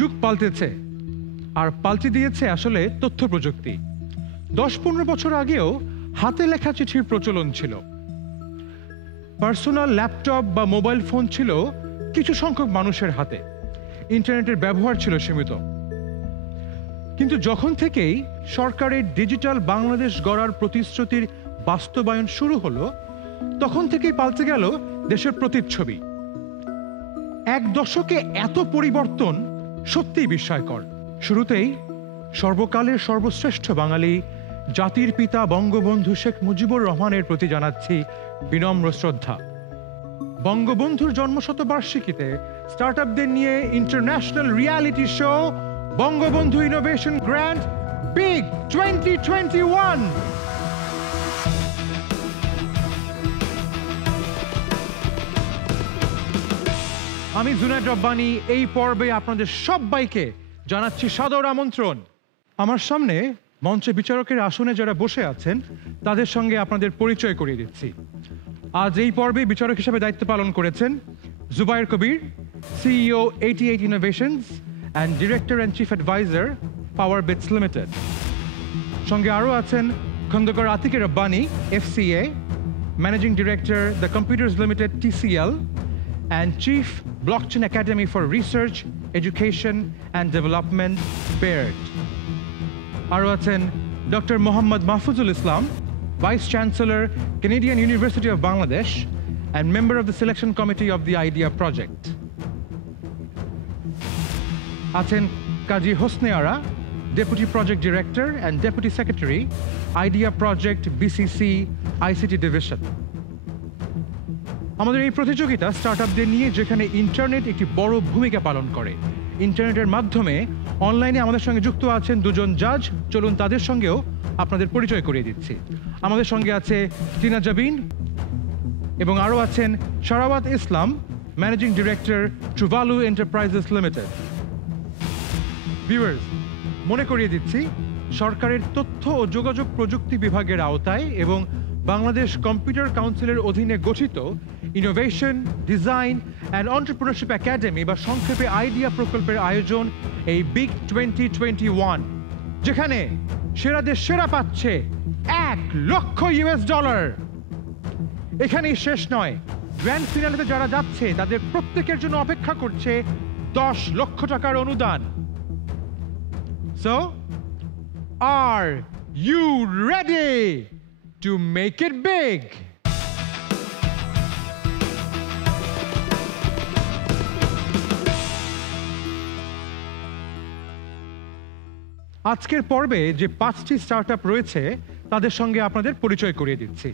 যুগ পাল্টেছে, আর পাল্টে দিয়েছে আসলে তথ্য প্রযুক্তি। 10-15 বছর আগেও হাতে লেখা চিঠির প্রচলন ছিল। পার্সোনাল ল্যাপটপ বা মোবাইল ফোন ছিল কিছু সংখ্যক মানুষের হাতে। ইন্টারনেটের ব্যবহার ছিল সীমিত। কিন্তু যখন থেকেই সরকারের ডিজিটাল বাংলাদেশ গড়ার প্রতিশ্রুতির বাস্তবায়ন শুরু হলো, তখন থেকেই পাল্টে গেল দেশের প্রতিচ্ছবি। এক দশকে এত পরিবর্তন সত্যিই বিস্ময়কর। শুরুতেই সর্বকালের সর্বশ্রেষ্ঠ বাঙালি জাতির পিতা বঙ্গবন্ধু শেখ মুজিবুর রহমানের প্রতি জানাচ্ছি বিনম্র শ্রদ্ধা। বঙ্গবন্ধুর জন্মশতবার্ষিকীতে স্টার্টআপদের নিয়ে international reality show Bangabandhu innovation grand big 2021। আমি জুনায়েদ রব্বানী এই পর্বে আপনাদের সবাইকে জানাচ্ছি সাদর আমন্ত্রণ। আমার সামনে মঞ্চে বিচারকের আসনে যারা বসে আছেন তাদের সঙ্গে আপনাদের পরিচয় করিয়ে দিচ্ছি। আজ এই পর্বে বিচারক হিসেবে দায়িত্ব পালন করেছেন Zubayer Kabir, CEO 88 innovations and director and chief advisor power bits limited. সঙ্গে আরও আছেন Khandakar Atik Rabbani, FCA, managing director the computers limited TCL and Chief Blockchain Academy for Research, Education and Development, BAIRD. আরও আছেন doctor Mohammad Mahfuzul Islam, Vice Chancellor, Canadian University of Bangladesh and member of the Selection Committee of the IDEA Project. আছেন কাজী Hosne Ara, Deputy Project Director and Deputy Secretary, IDEA Project, BCC, ICT Division. আমাদের এই প্রতিযোগিতা স্টার্টআপদের নিয়ে, যেখানে internet একটি বড় ভূমিকা পালন করে। ইন্টারনেটের মাধ্যমে অনলাইনে আমাদের সঙ্গে যুক্ত আছেন দুজন জাজ। চলুন তাদের সঙ্গেও আপনাদের পরিচয় করিয়ে দিচ্ছি। আমাদের সঙ্গে আছে টিনা জাবিন এবং আরও আছেন Sharawat Islam, managing director Truvalu enterprises limited. Viewers, মনে করিয়ে দিচ্ছি সরকারের তথ্য ও যোগাযোগ প্রযুক্তি বিভাগের আওতায় এবং বাংলাদেশ কম্পিউটার কাউন্সিলের অধীনে গঠিত innovation, design and entrepreneurship academy বা সংক্ষেপে আইডিয়া প্রকল্পের আয়োজন এই বিগ 2021, যেখানে সেরাদের সেরা পাচ্ছে $1,00,000। এখানেই শেষ নয়, গ্র্যান্ড ফিনালেতে যারা যাচ্ছে তাদের প্রত্যেকের জন্য অপেক্ষা করছে $10 লক্ষ টাকার অনুদান। So, are you ready to make it big? আজকের পর্বে যে 5টি স্টার্টআপ রয়েছে তাদের সঙ্গে আপনাদের পরিচয় করিয়ে দিচ্ছি।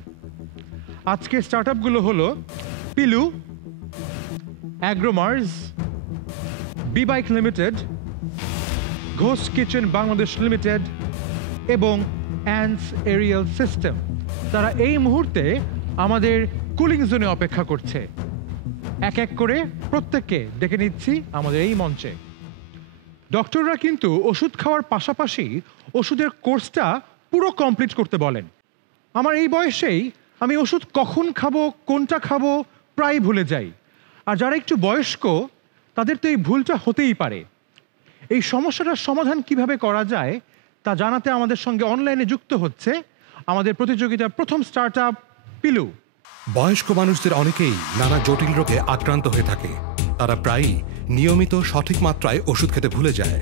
আজকের স্টার্টআপগুলো হলো Pilu, Agromars, Bbike limited, Ghosh kitchen Bangladesh limited এবং অ্যান্স এরিয়াল সিস্টেম। তারা এই মুহূর্তে আমাদের কুলিং জোনে অপেক্ষা করছে। এক এক করে প্রত্যেককে ডেকে নিচ্ছি আমাদের এই মঞ্চে। ডক্টররা কিন্তু ওষুধ খাওয়ার পাশাপাশি ওষুধের কোর্সটা পুরো কমপ্লিট করতে বলেন। আমার এই বয়সেই আমি ওষুধ কখন খাবো, কোনটা খাবো প্রায় ভুলে যাই। আর যারা একটু বয়স্ক তাদের তো এই ভুলটা হতেই পারে। এই সমস্যাটার সমাধান কিভাবে করা যায় তা জানাতে আমাদের সঙ্গে অনলাইনে যুক্ত হচ্ছে আমাদের প্রতিযোগিতার প্রথম স্টার্টআপ পিলু। বয়স্ক মানুষদের অনেকেই নানা জটিল রোগে আক্রান্ত হয়ে থাকে। তারা প্রায়ই নিয়মিত সঠিক মাত্রায় ওষুধ খেতে ভুলে যায়।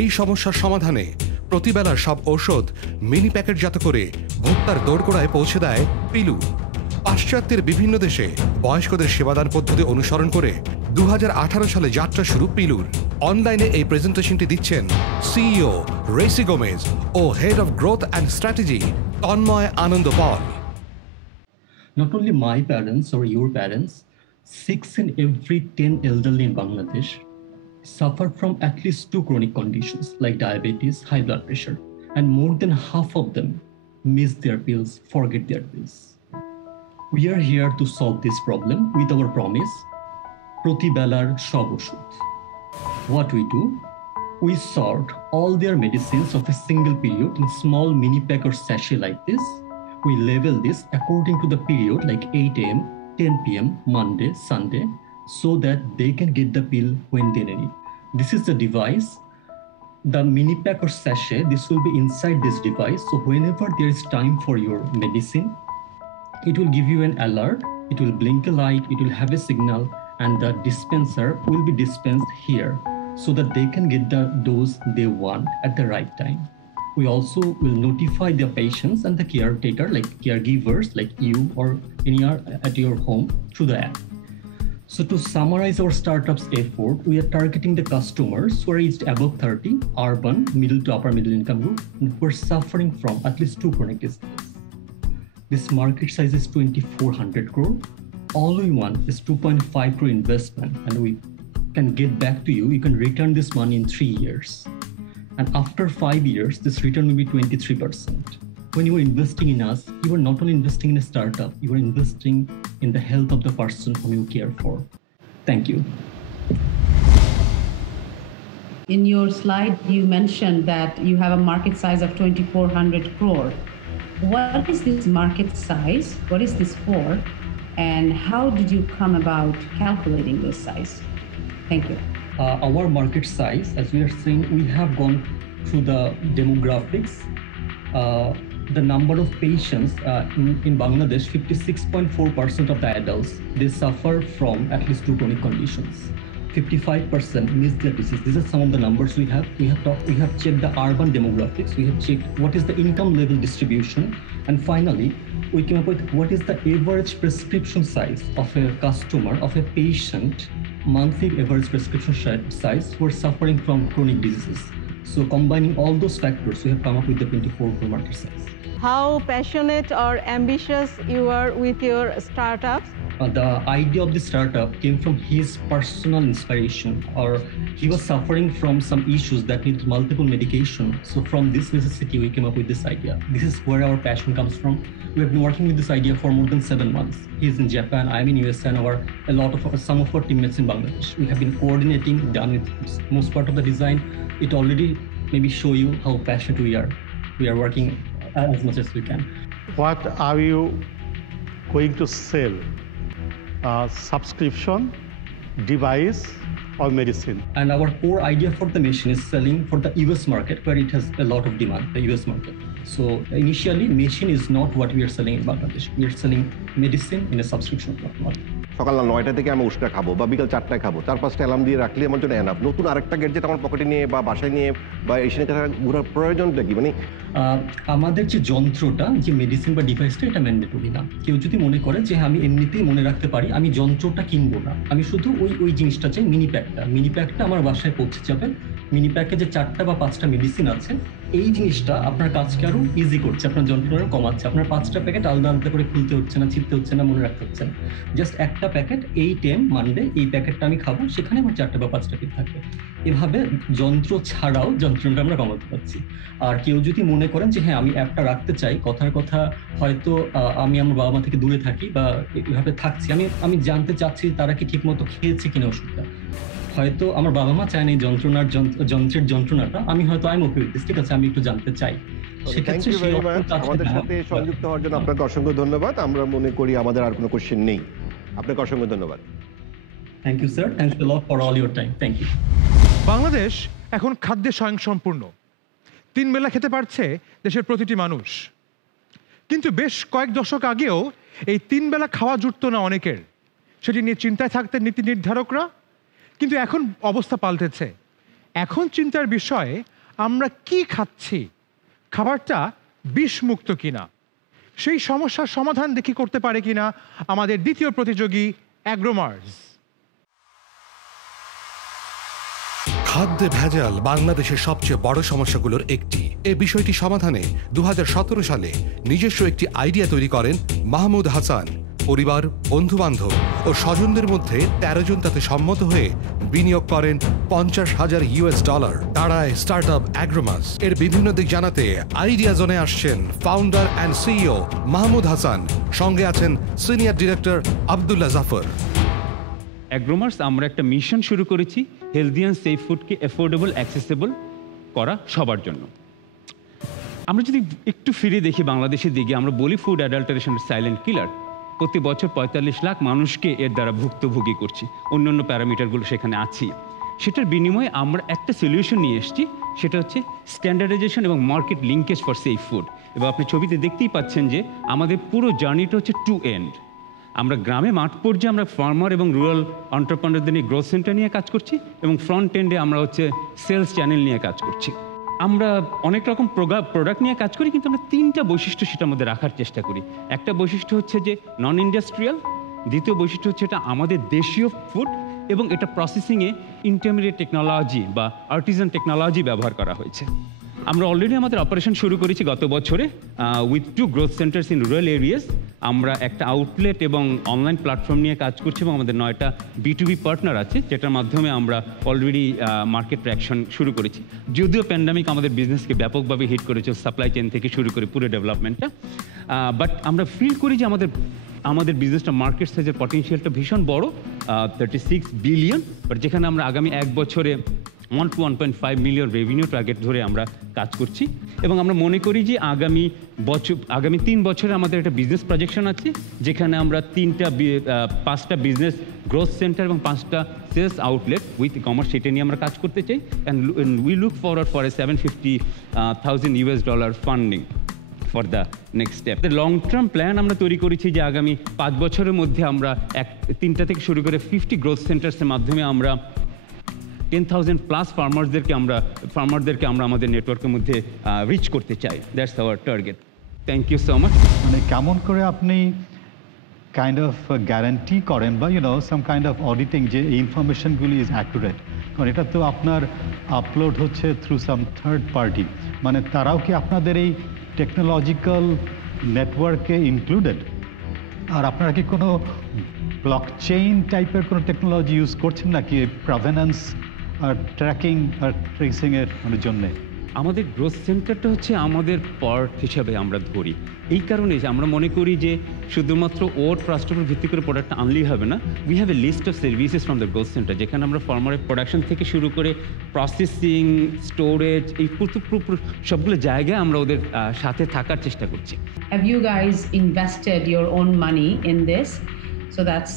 এই সমস্যার সমাধানে প্রতিবেলার সব ঔষধ মিনি প্যাকেটজাত করে ভোক্তার দোরগোড়ায় পৌঁছে দেয় পিলু। পাশ্চাত্যের বিভিন্ন দেশে বয়স্কদের সেবাদান পদ্ধতি অনুসরণ করে 2018 সালে যাত্রা শুরু পিলুর। অনলাইনে এই প্রেজেন্টেশনটি দিচ্ছেন সিইও রেসি গোমেজ ও head of growth and strategy Tanmoy Ananda Paul. Not only my parents or your parents, 6 in every 10 elderly in Bangladesh suffer from at least 2 chronic conditions like diabetes, high blood pressure, and more than half of them miss their pills, forget their pills. We are here to solve this problem with our promise, Proti Belar Shob Oshudh. What we do, we sort all their medicines of a single period in small mini pack or sachet like this. We label this according to the period like 8 a.m., 10 p.m., Monday, Sunday, so that they can get the pill when they need it. This is the device. The mini pack or sachet, this will be inside this device. So whenever there is time for your medicine, it will give you an alert. It will blink a light. It will have a signal, and the dispenser will be dispensed here so that they can get the dose they want at the right time. We also will notify the patients and the caretaker, like caregivers, like you or any at your home through the app. So to summarize our startup's effort, we are targeting the customers who are aged above 30, urban, middle to upper middle income group, and who are suffering from at least 2 chronic diseases. This market size is 2,400 crore. All we want is 2.5 crore investment, and we can get back to you. You can return this money in 3 years. And after 5 years, this return will be 23%. When you are investing in us, you are not only investing in a startup, you are investing in the health of the person whom you care for. Thank you. In your slide, you mentioned that you have a market size of 2,400 crore. What is this market size? What is this for? And how did you come about calculating this size? Thank you. Our market size, as we are saying, we have gone through the demographics. The number of patients in Bangladesh, 56.4% of the adults, they suffer from at least 2 chronic conditions. 55% miss their disease. These are some of the numbers we have. We have checked the urban demographics. We have checked what is the income level distribution. And finally, we came up with what is the average prescription size of a customer, of a patient, monthly average prescription size who are suffering from chronic diseases. So combining all those factors, we have come up with the 24 crore market size. How passionate or ambitious you are with your startups? The idea of the startup came from his personal inspiration, or he was suffering from some issues that need multiple medication. So from this necessity, we came up with this idea. This is where our passion comes from. We have been working with this idea for more than 7 months. He's in Japan, I'm in US, and some of our teammates in Bangladesh. We have been coordinating, done with most part of the design. It already maybe show you how passionate we are. We are working as much as we can. What are you going to sell? Subscription, device, or medicine? And our core idea for the machine is selling for the US market, where it has a lot of demand, the US market. So initially, machine is not what we are selling in Bangladesh. We are selling medicine in a subscription model. সকাল 9টা থেকে আমি ওষুধটা খাবো বা বিকাল 4টায় খাবো, 4-5টা alarm দিয়ে রাখলে আমার জন্য এনাফ। নতুন আরেকটা গ্যাজেট আমার পকেটে নিয়ে বা বাসায় নিয়ে বা এসে ঘোরার প্রয়োজনটা কি? মানে আমাদের যে যন্ত্রটা, যে মেডিসিন বা ডিভাইসটা, এটা ম্যান্ডেটরি না। কেউ যদি মনে করে যে আমি এমনিতেই মনে রাখতে পারি, আমি যন্ত্রটা কিনবো না, আমি শুধু ওই জিনিসটা চাই, মিনি প্যাকটা আমার বাসায় পৌঁছে যাবে। মিনি প্যাকে যে 4টা বা 5টা মেডিসিন আছে, এই জিনিসটা আপনার কাজকে আরো ইজি করছে, আপনার যন্ত্রটা আরো কমাচ্ছে। আপনার 5টা প্যাকেট আলাদা আলাদা করে খুলতে হচ্ছে না, ছিপতে হচ্ছে না, মনে রাখতে হচ্ছে না। জাস্ট একটা প্যাকেট, এই টাইম মানডে এই প্যাকেটটা আমি খাবো, সেখানে আমার 4টা বা 5টা পিল থাকবে। এভাবে যন্ত্র ছাড়াও যন্ত্রণাটা আমরা কমাতে পারছি। আর কেউ যদি মনে করেন যে হ্যাঁ আমি অ্যাপটা রাখতে চাই, কথার কথা হয়তো আমি আমার বাবা মা থেকে দূরে থাকি বা এভাবে থাকছি, আমি জানতে চাচ্ছি তারা কি ঠিক মতো খেয়েছে কিনা ওষুধটা। হয়তো আমার বাবা মা চায় না এই যন্ত্রের যন্ত্রণাটা, আমি হয়তো I am okay with this, ঠিক আছে, আমি একটু জানতে চাই। সেক্ষেত্রে আমাদের সাথে সংযুক্ত হওয়ার জন্য আপনাকে অসংখ্য ধন্যবাদ। আমরা মনে করি আমাদের আর কোনো কোশ্চেন নেই। আপনাকে অসংখ্য ধন্যবাদ। Thank you sir, thanks a lot for all your time. Thank you. Bangladesh এখন খাদ্যে স্বয়ংসম্পূর্ণ, 3 বেলা খেতে পারছে দেশের প্রতিটি মানুষ। কিন্তু বেশ কয়েক দশক আগেও এই 3 বেলা খাওয়া জুটত না অনেকের, সেটি নিয়ে চিন্তায় থাকতেন নীতি নির্ধারকরা। কিন্তু এখন অবস্থা পাল্টেছে। এখন চিন্তার বিষয় আমরা কি খাচ্ছি, খাবারটা বিষমুক্ত কিনা। সেই সমস্যার সমাধান দেখি করতে পারে কিনা আমাদের দ্বিতীয় প্রতিযোগী অ্যাগ্রোমার্স। খাদ্যে ভেজাল বাংলাদেশের সবচেয়ে বড় সমস্যাগুলোর একটি। এই বিষয়টি সমাধানে 2017 সালে নিজস্ব একটি আইডিয়া তৈরি করেন মাহমুদ হাসান। পরিবার, বন্ধুবান্ধব ও স্বজনদের মধ্যে 13 জন তাতে সম্মত হয়ে বিনিয়োগ করেন $50,000। দাঁড়ায় স্টার্টআপ অ্যাগ্রোমাস। এর বিভিন্ন দিক জানাতে আইডিয়া জোনে আসছেন founder and CEO Mahmud Hasan, সঙ্গে আছেন senior director Abdullah Jafar. Agromars আমরা একটা মিশন শুরু করেছি, হেলদি অ্যান্ড সেফ ফুডকে অ্যাফোর্ডেবল, অ্যাক্সেসেবল করা সবার জন্য। আমরা যদি একটু ফিরে দেখি বাংলাদেশের দিকে, আমরা বলি ফুড অ্যাডাল্টারেশনের সাইলেন্ট কিলার। প্রতি বছর 45 লাখ মানুষকে এর দ্বারা ভুক্তভোগী করছি, অন্যান্য প্যারামিটারগুলো সেখানে আছি। সেটার বিনিময়ে আমরা একটা সলিউশন নিয়ে এসেছি, সেটা হচ্ছে স্ট্যান্ডার্ডাইজেশন এবং market linkage for safe food. এবং আপনি ছবিতে দেখতেই পাচ্ছেন যে আমাদের পুরো জার্নিটা হচ্ছে টু এন্ড। আমরা গ্রামে মাঠ পর্যায়ে আমরা ফার্মার এবং রুরাল এন্টারপ্রেনারদের নিয়ে গ্রোথ সেন্টার নিয়ে কাজ করছি, এবং ফ্রন্ট এন্ডে আমরা হচ্ছে সেলস চ্যানেল নিয়ে কাজ করছি। আমরা অনেক রকম প্রোডাক্ট নিয়ে কাজ করি, কিন্তু আমরা তিনটা বৈশিষ্ট্য সেটার মধ্যে রাখার চেষ্টা করি। একটা বৈশিষ্ট্য হচ্ছে যে নন ইন্ডাস্ট্রিয়াল, দ্বিতীয় বৈশিষ্ট্য হচ্ছে এটা আমাদের দেশীয় ফুড, এবং এটা প্রসেসিংয়ে ইন্টারমিডিয়েট টেকনোলজি বা আর্টিজান টেকনোলজি ব্যবহার করা হয়েছে। আমরা অলরেডি আমাদের অপারেশন শুরু করেছি গত বছরে with 2 growth saunters in rural areas. আমরা একটা আউটলেট এবং অনলাইন প্ল্যাটফর্ম নিয়ে কাজ করছি, এবং আমাদের 9টা B2B পার্টনার আছে, যেটার মাধ্যমে আমরা অলরেডি মার্কেট ট্র্যাকশন শুরু করেছি। যদিও প্যান্ডামিক আমাদের বিজনেসকে ব্যাপকভাবে হিট করেছে, সাপ্লাই চেইন থেকে শুরু করে পুরো ডেভেলপমেন্টটা, বাট আমরা ফিল করি যে আমাদের বিজনেসটা মার্কেট সাইজের পটেনশিয়ালটা ভীষণ বড়, 36 বিলিয়ন। বাট যেখানে আমরা আগামী 1 বছরে 1 to 1.5 মিলিয়ন রেভিনিউ টার্গেট ধরে আমরা কাজ করছি, এবং আমরা মনে করি যে আগামী 3 বছরে আমাদের একটা বিজনেস প্রজেকশন আছে, যেখানে আমরা 5টা বিজনেস গ্রোথ সেন্টার এবং 5টা সেলস আউটলেট উইথ কমার্স সেটা নিয়ে আমরা কাজ করতে চাই। And we look forward for a $750,000 funding for the next step. Long term plan আমরা তৈরি করেছি যে আগামী 5 বছরের মধ্যে আমরা 3টা থেকে শুরু করে 50 গ্রোথ সেন্টার্সের মাধ্যমে আমরা 10,000+ ফার্মারদেরকে আমরা আমাদের নেটওয়ার্কের মধ্যে রিচ করতে চাই। That's our target. Thank you so much. মানে কেমন করে আপনি কাইন্ড অফ গ্যারান্টি করেন বা সাম কাইন্ড অফ অডিটিং যে এই ইনফরমেশনগুলি ইজ অ্যাকুরেট? কারণ এটা তো আপনার আপলোড হচ্ছে থ্রু সাম থার্ড পার্টি, মানে তারাও কি আপনাদের এই টেকনোলজিক্যাল নেটওয়ার্কে ইনক্লুডেড? আর আপনারা কি কোনো ব্লকচেইন টাইপের কোনো টেকনোলজি ইউজ করছেন নাকি প্রভেনেন্স আর ট্র্যাকিং আর ট্রেসিংয়ের জন্যে? আমাদের গ্রোথ সেন্টারটা হচ্ছে আমাদের পার্ট হিসাবে আমরা ধরি, এই কারণে যে আমরা মনে করি যে শুধুমাত্র ওর ট্রাস্টের উপর ভিত্তি করে প্রোডাক্টটা আনলেই হবে না। We have a list of services from the growth centre, যেখানে আমরা ফার্মারের প্রোডাকশন থেকে শুরু করে প্রসেসিং, স্টোরেজ, এই সবগুলো জায়গায় আমরা ওদের সাথে থাকার চেষ্টা করছি। Have you guys invested your own money in this? So that's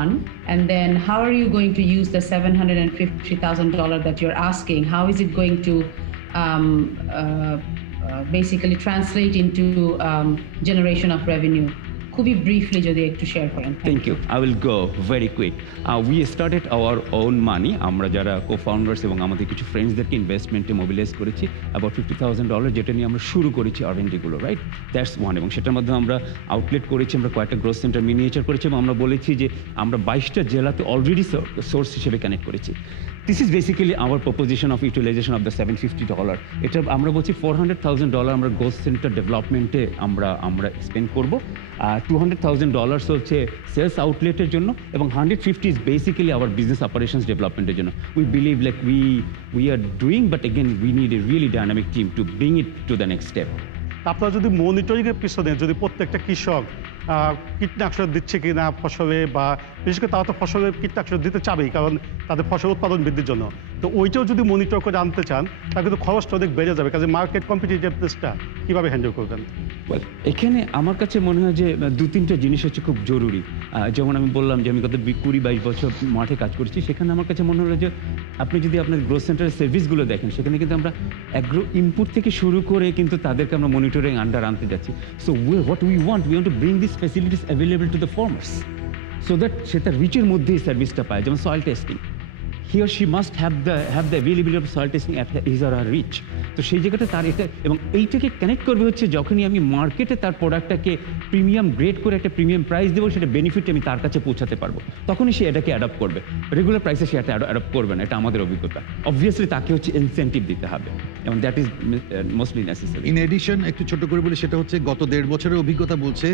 one. And then how are you going to use the $750,000 that you're asking? How is it going to basically translate into generation of revenue? খুবই briefly যদি একটু share করেন। Thank you. I will go very quick. We started our own money. আমরা যারা কো founders এবং আমাদের কিছু ফ্রেন্ডসদেরকে ইনভেস্টমেন্টে mobilise করেছি অ্যাবাউট $50,000, যেটা নিয়ে আমরা শুরু করেছি R&Dগুলো, রাইট? That's one. এবং সেটার মধ্যে আমরা আউটলেট করেছি, আমরা কয়েকটা গ্রোথ সেন্টার মিনিয়েচার করেছি, এবং আমরা বলেছি যে আমরা 22টা জেলাতে অলরেডি সোর্স হিসেবে কানেক্ট করেছি। This is basically our proposition of utilisation of the $750। এটা আমরা বলছি $400,000 আমরা গ্রোথ সেন্টার ডেভেলপমেন্টে আমরা স্পেন্ড করবো। $200,000 হচ্ছে সেলস আউটলেটের জন্য, এবং 150 is basically hour business operations ডেভেলপমেন্টের জন্য। We believe like we are doing, but again we need a really dynamic team to bring it to the next step. আপনারা যদি মনিটরিংয়ের পিছনে যদি প্রত্যেকটা কৃষক কীটনাশক দিচ্ছে কি না ফসলে, বা বিশেষ করে তারা তো ফসলে কীটনাশক দিতে চাবেই, কারণ তাদের ফসল উৎপাদন বৃদ্ধির জন্য, তো ওইটাও যদি মনিটর করে আনতে চান তাহলে কিন্তু খরচটা অনেক বেড়ে যাবে। কাজে মার্কেট কম্পিটিটিভনেসটা কীভাবে হ্যান্ডেল করবেন? এখানে আমার কাছে মনে হয় যে 2-3টা জিনিস হচ্ছে খুব জরুরি। যেমন আমি বললাম যে আমি গত 20-22 বছর মাঠে কাজ করছি, সেখানে আমার কাছে মনে হলো যে আপনি যদি আপনার গ্রোথ সেন্টারের সার্ভিসগুলো দেখেন, সেখানে কিন্তু আমরা অ্যাগ্রো ইনপুট থেকে শুরু করে কিন্তু তাদেরকে আমরা মনিটরিং আন্ডার আনতে যাচ্ছি। So what we want to bring this facilities available to the farmers, so that সেটা রিচের মধ্যেই সার্ভিসটা পায়। যেমন soil testing, he or she must have the availability of soil testing at his or her reach. তো সেই জায়গাটা তার এটা, এবং এইটাকে কানেক্ট করবে হচ্ছে যখনই আমি মার্কেটে তার প্রোডাক্টটাকে প্রিমিয়াম গ্রেড করে একটা প্রিমিয়াম প্রাইস দেবো, সেটা বেনিফিট আমি তার কাছে পৌঁছাতে পারবো, তখনই সে এটাকে অ্যাডপ্ট করবে। রেগুলার প্রাইসে সে এটা অ্যাডপ্ট করবে না, এটা আমাদের অভিজ্ঞতা। অবভিয়াসলি তাকে হচ্ছে ইনসেন্টিভ দিতে হবে, এবং that is mostly necessary. In addition একটু ছোট করে বলি, সেটা হচ্ছে গত 1.5 বছরের অভিজ্ঞতা বলছে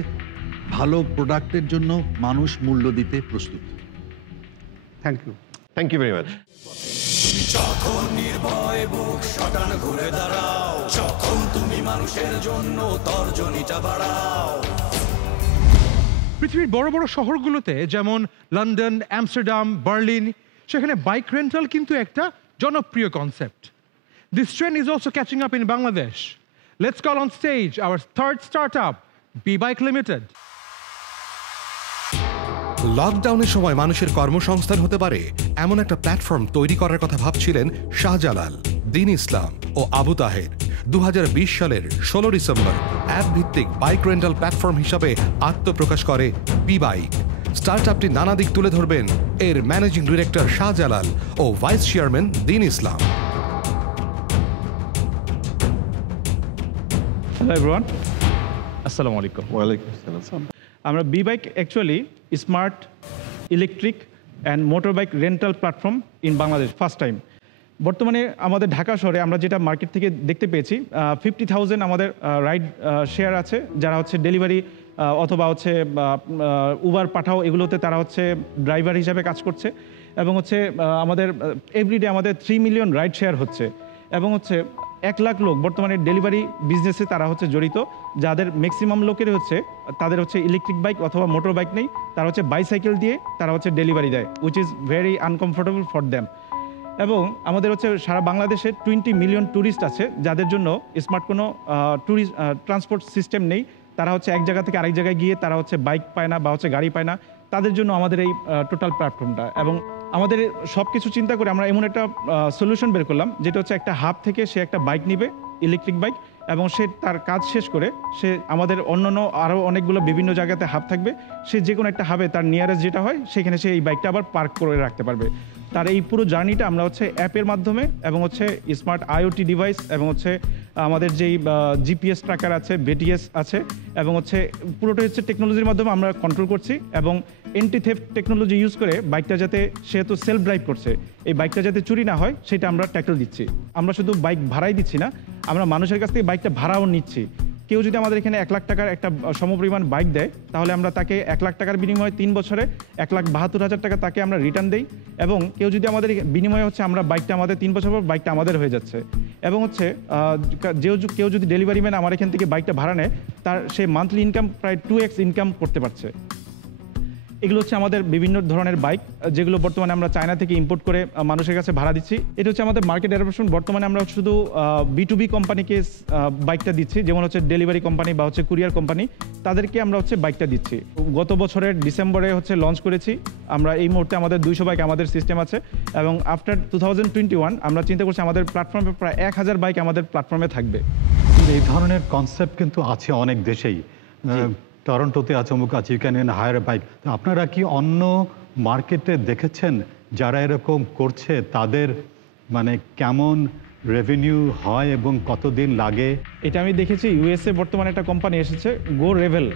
ভালো প্রোডাক্টের জন্য মানুষ মূল্য দিতে প্রস্তুত। Thank you. Thank you very much. যখন নির্ভয় বুক শটান ঘুরে দাঁড়াও, যখন তুমি মানুষের জন্য তর্জনীটা বাড়াও। পৃথিবীর বড় বড় শহরগুলোতে যেমন লন্ডন, আমস্টারডাম, বার্লিন, সেখানে বাইক রেন্টাল কিন্তু একটা জনপ্রিয় concept. This trend is also catching up in Bangladesh. Let's call on stage our third startup, B-Bike Limited. লকডাউনের সময় মানুষের কর্মসংস্থান হতে পারে এমন একটা প্ল্যাটফর্ম তৈরি করার কথা ভাবছিলেন শাহজালাল, দিন ইসলাম ও আবু তাহের। 2020 সালের 16 ডিসেম্বর অ্যাপ ভিত্তিক বাইক রেন্টাল প্ল্যাটফর্ম হিসাবে আত্মপ্রকাশ করে বি বাইক। স্টার্টআপটি নানা দিক তুলে ধরবেন এর ম্যানেজিং ডিরেক্টর শাহজালাল ও vice chairman Din Islam. Hello everyone, আসসালামু আলাইকুম। ওয়ালাইকুম আসসালাম। আমরা B bike actually smart electric and motor bike rental platform in Bangladesh, first time. বর্তমানে আমাদের ঢাকা শহরে আমরা যেটা মার্কেট থেকে দেখতে পেয়েছি 50,000 আমাদের রাইড শেয়ার আছে, যারা হচ্ছে ডেলিভারি অথবা হচ্ছে উবার পাঠাও এগুলোতে তারা হচ্ছে ড্রাইভার হিসাবে কাজ করছে। এবং হচ্ছে আমাদের এভরিডে আমাদের 3 মিলিয়ন রাইড শেয়ার হচ্ছে। এবং হচ্ছে 1 লাখ লোক বর্তমানে ডেলিভারি বিজনেসে তারা হচ্ছে জড়িত, যাদের ম্যাক্সিমাম লোকের হচ্ছে তাদের হচ্ছে ইলেকট্রিক বাইক অথবা মোটর বাইক নেই, তারা হচ্ছে বাইসাইকেল দিয়ে তারা হচ্ছে ডেলিভারি দেয়, which is very uncomfortable for them. এবং আমাদের হচ্ছে সারা বাংলাদেশে 20 মিলিয়ন ট্যুরিস্ট আছে, যাদের জন্য স্মার্ট কোনো ট্যুরিস্ট ট্রান্সপোর্ট সিস্টেম নেই। তারা হচ্ছে এক জায়গা থেকে আরেক জায়গায় গিয়ে তারা হচ্ছে বাইক পায় না বা হচ্ছে গাড়ি পায় না, তাদের জন্য আমাদের এই টোটাল প্ল্যাটফর্মটা। এবং আমাদের সব কিছু চিন্তা করে আমরা এমন একটা সলিউশন বের করলাম, যেটা হচ্ছে একটা হাব থেকে সে একটা বাইক নিবে, ইলেকট্রিক বাইক, এবং সে তার কাজ শেষ করে সে আমাদের অন্যান্য আরও অনেকগুলো বিভিন্ন জায়গাতে হাব থাকবে, সে যে কোনো একটা হাবে তার নিয়ারেস্ট যেটা হয় সেখানে সে এই বাইকটা আবার পার্ক করে রাখতে পারবে। তার এই পুরো জার্নিটা আমরা হচ্ছে অ্যাপের মাধ্যমে এবং হচ্ছে স্মার্ট আইওটি ডিভাইস এবং হচ্ছে আমাদের যেই জিপিএস ট্র্যাকার আছে, বিটিএস আছে, এবং হচ্ছে পুরোটা হচ্ছে টেকনোলজির মাধ্যমে আমরা কন্ট্রোল করছি। এবং এন্টি থেফট টেকনোলজি ইউজ করে বাইকটা যাতে, সেহেতু সেলফ ড্রাইভ করছে, এই বাইকটা যাতে চুরি না হয় সেটা আমরা ট্যাকল দিচ্ছি। আমরা শুধু বাইক ভাড়াই দিচ্ছি না, আমরা মানুষের কাছ থেকে বাইকটা ভাড়াও নিচ্ছি। কেউ যদি আমাদের এখানে 1 লাখ টাকার একটা সমপরিমাণ বাইক দেয়, তাহলে আমরা তাকে 1 লাখ টাকার বিনিময়ে 3 বছরে 1,72,000 টাকা তাকে আমরা রিটার্ন দেই। এবং কেউ যদি আমাদের বিনিময়ে হচ্ছে আমরা বাইকটা আমাদের 3 বছর পর বাইকটা আমাদের হয়ে যাচ্ছে। এবং হচ্ছে কেউ যদি ডেলিভারি ম্যান আমার এখান থেকে বাইকটা ভাড়া নেয়, তার সে মান্থলি ইনকাম প্রায় 2x ইনকাম করতে পারছে। এগুলো হচ্ছে আমাদের বিভিন্ন ধরনের বাইক, যেগুলো বর্তমানে আমরা চায়না থেকে ইম্পোর্ট করে মানুষের কাছে ভাড়া দিচ্ছি। এটা হচ্ছে আমাদের মার্কেট অ্যাডাপশন। বর্তমানে আমরা শুধু B2B কোম্পানিকে বাইকটা দিচ্ছি, যেমন হচ্ছে ডেলিভারি কোম্পানি বা হচ্ছে কুরিয়ার কোম্পানি, তাদেরকে আমরা হচ্ছে বাইকটা দিচ্ছি। গত বছরের ডিসেম্বরে হচ্ছে লঞ্চ করেছি আমরা। এই মুহূর্তে আমাদের 200 বাইক আমাদের সিস্টেম আছে। এবং আফটার 2021 আমরা চিন্তা করছি আমাদের প্ল্যাটফর্মে প্রায় 1000 বাইক আমাদের প্ল্যাটফর্মে থাকবে। এই ধরনের কনসেপ্ট কিন্তু আছে অনেক দেশেই। টরন্টোতে আছে, অমুক আছে, ইউ ক্যান হায়ার বাইক। আপনারা কি অন্য মার্কেটে দেখেছেন যারা এরকম করছে, তাদের মানে কেমন রেভিনিউ হয় এবং কতদিন লাগে? এটা আমি দেখেছি ইউএসএ বর্তমানে একটা কোম্পানি এসেছে, গো রেভেল।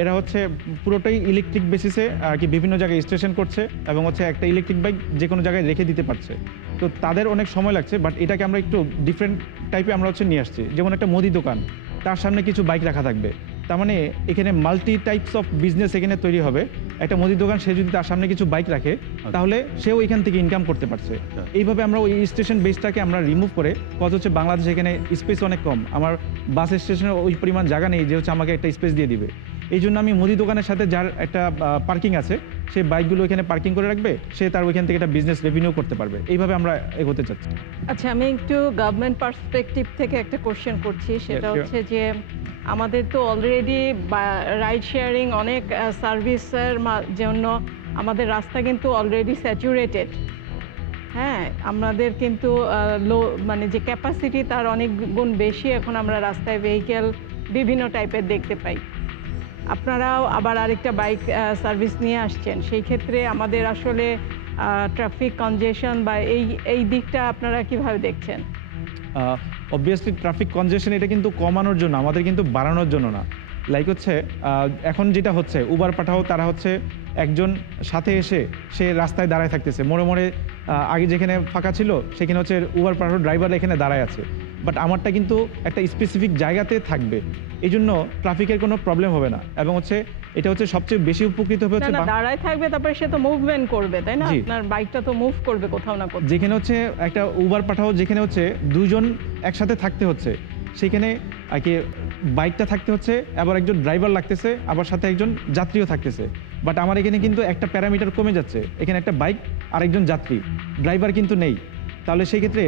এরা হচ্ছে পুরোটাই ইলেকট্রিক বেসিসে আর কি বিভিন্ন জায়গায় স্টেশন করছে, এবং হচ্ছে একটা ইলেকট্রিক বাইক যে কোনো জায়গায় রেখে দিতে পারছে। তো তাদের অনেক সময় লাগছে, বাট এটাকে আমরা একটু ডিফারেন্ট টাইপে আমরা হচ্ছে নিয়ে আসছি। যেমন একটা মুদি দোকান, তার সামনে কিছু বাইক রাখা থাকবে, তার মানে এখানে মাল্টি টাইপস অফ বিজনেস এখানে তৈরি হবে। একটা মুদির দোকান, সে যদি তার সামনে কিছু বাইক রাখে, তাহলে সেও এখান থেকে ইনকাম করতে পারছে। এইভাবে আমরা ওই স্টেশন বেসটাকে আমরা রিমুভ করে, কত হচ্ছে বাংলাদেশ এখানে স্পেস অনেক কম, আমার বাস স্টেশনে ওই পরিমাণ জায়গা নেই যে হচ্ছে আমাকে একটা স্পেস দিয়ে দিবে। এই জন্য আমি মুদি দোকানের সাথে যার একটা পার্কিং আছে, সেই বাইকগুলো এখানে পার্কিং করে রাখবে, সে তার ওইখান থেকে একটা বিজনেস রেভিনিউ করতে পারবে। এইভাবে আমরা এগোতে চাচ্ছি। আচ্ছা, আমি একটু গভর্নমেন্ট পার্সপেক্টিভ থেকে একটা কোশ্চেন করছি। সেটা হচ্ছে যে আমাদের তো অলরেডি রাইড শেয়ারিং অনেক সার্ভিসের জন্য আমাদের রাস্তা কিন্তু অলরেডি স্যাচুরেটেড। হ্যাঁ, আমাদের কিন্তু মানে যে ক্যাপাসিটি তার অনেক গুণ বেশি এখন আমরা রাস্তায় ভেহিকেল বিভিন্ন টাইপের দেখতে পাই। আপনারাও আবার আরেকটা বাইক সার্ভিস নিয়ে আসছেন, সেই ক্ষেত্রে আমাদের আসলে ট্রাফিক কনজেশন বা এই দিকটা আপনারা কিভাবে দেখছেন? অবভিয়াসলি ট্রাফিক কনজেশন এটা কিন্তু কমানোর জন্য, আমাদের কিন্তু বাড়ানোর জন্য না। লাইক হচ্ছে এখন যেটা হচ্ছে উবার পাঠাও, তারা হচ্ছে একজন সাথে এসে সে রাস্তায় দাঁড়ায় থাকতেছে, মোড়ে মোড়ে আগে যেখানে ফাঁকা ছিল সেখানে হচ্ছে উবার পাঠাও ড্রাইভার এখানে দাঁড়ায় আছে, বাট আমারটা কিন্তু একটা স্পেসিফিক জায়গাতে থাকবে। এই জন্য ট্রাফিকের কোনো প্রবলেম হবে না। এবং হচ্ছে এটা হচ্ছে সবচেয়ে বেশি উপকৃত হবে হচ্ছে দাঁড়ায় থাকবে, তারপরে সে তো মুভমেন্ট করবে, তাই না? আপনার বাইকটা তো মুভ করবে কোথাও না কোথাও। যেখানে হচ্ছে একটা উবার পাঠাও, যেখানে হচ্ছে দুজন একসাথে থাকতে হচ্ছে, সেখানে আর কি বাইকটা থাকতে হচ্ছে, আবার একজন ড্রাইভার লাগতেছে, আবার সাথে একজন যাত্রীও থাকতেছে। বাট আমার এখানে কিন্তু একটা প্যারামিটার কমে যাচ্ছে, এখানে একটা বাইক আর একজন যাত্রী, ড্রাইভার কিন্তু নেই। তাহলে সেই ক্ষেত্রে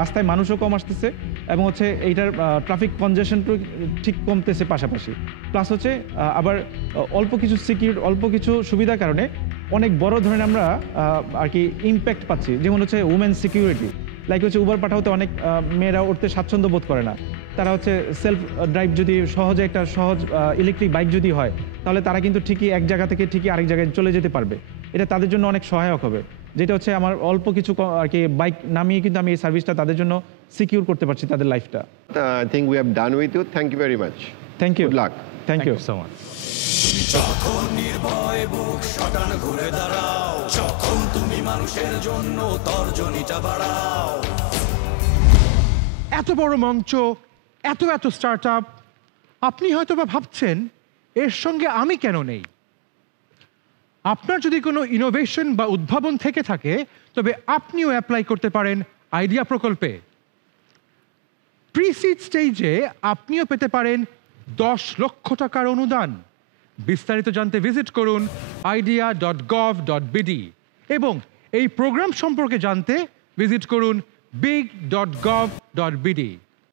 রাস্তায় মানুষও কম আসতেছে, এবং হচ্ছে এইটার ট্রাফিক কনজেশনটা ঠিক কমতেছে পাশাপাশি। প্লাস হচ্ছে আবার অল্প কিছু সিকিউর, অল্প কিছু সুবিধার কারণে অনেক বড় ধরনের আমরা আর কি ইম্প্যাক্ট পাচ্ছি, যেমন হচ্ছে উমেন সিকিউরিটি। লাইক হচ্ছে উবার পাঠাতে অনেক মেয়েরা উঠতে স্বাচ্ছন্দ্য বোধ করে না, তারা হচ্ছে সেলফ ড্রাইভ যদি সহজে একটা সহজ ইলেকট্রিক বাইক যদি হয়, তাহলে তারা কিন্তু ঠিকই এক জায়গা থেকে ঠিকই আরেক জায়গায় চলে যেতে পারবে। এটা তাদের জন্য অনেক সহায়ক হবে, যেটা হচ্ছে আমার অল্প কিছু আর কি বাইক নামিয়ে কিন্তু আমি এই সার্ভিসটা তাদের জন্য সিকিউর করতে পারছি তাদের লাইফটা। I think we have done with you. Thank you very much. Thank you. Good luck. Thank you so much. যখন নির্ভয় বুক শটান ঘুরে দাঁড়াও, যখন তুমি মানুষের জন্য তর্জনীটা বাড়াও। এত বড় মঞ্চ, এত স্টার্ট আপ, আপনি হয়তো বা ভাবছেন এর সঙ্গে আমি কেন নেই। আপনার যদি কোনো ইনোভেশন বা উদ্ভাবন থেকে থাকে, তবে আপনিও অ্যাপ্লাই করতে পারেন আইডিয়া প্রকল্পে। প্রি-সিড স্টেজে আপনিও পেতে পারেন 10 লক্ষ টাকার অনুদান। বিস্তারিত জানতে ভিজিট করুন idea.gov.bd এবং এই প্রোগ্রাম সম্পর্কে জানতে ভিজিট করুন big.gov.bd।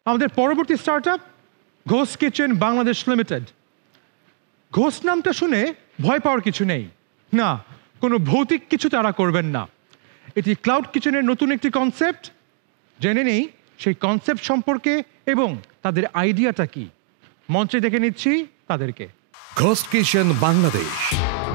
আমাদের পরবর্তী startup Ghosh kitchen Bangladesh limited. Ghosh নামটা শুনে ভয় পাওয়ার কিছু নেই, না কোনো ভৌতিক কিছু তারা করবেন না। এটি ক্লাউড কিচেনের নতুন একটি কনসেপ্ট। জেনে নেই সেই কনসেপ্ট সম্পর্কে এবং তাদের আইডিয়াটা কি। মঞ্চে দেখে নিচ্ছি তাদেরকে। ঘোস্ট কিচেন বাংলাদেশ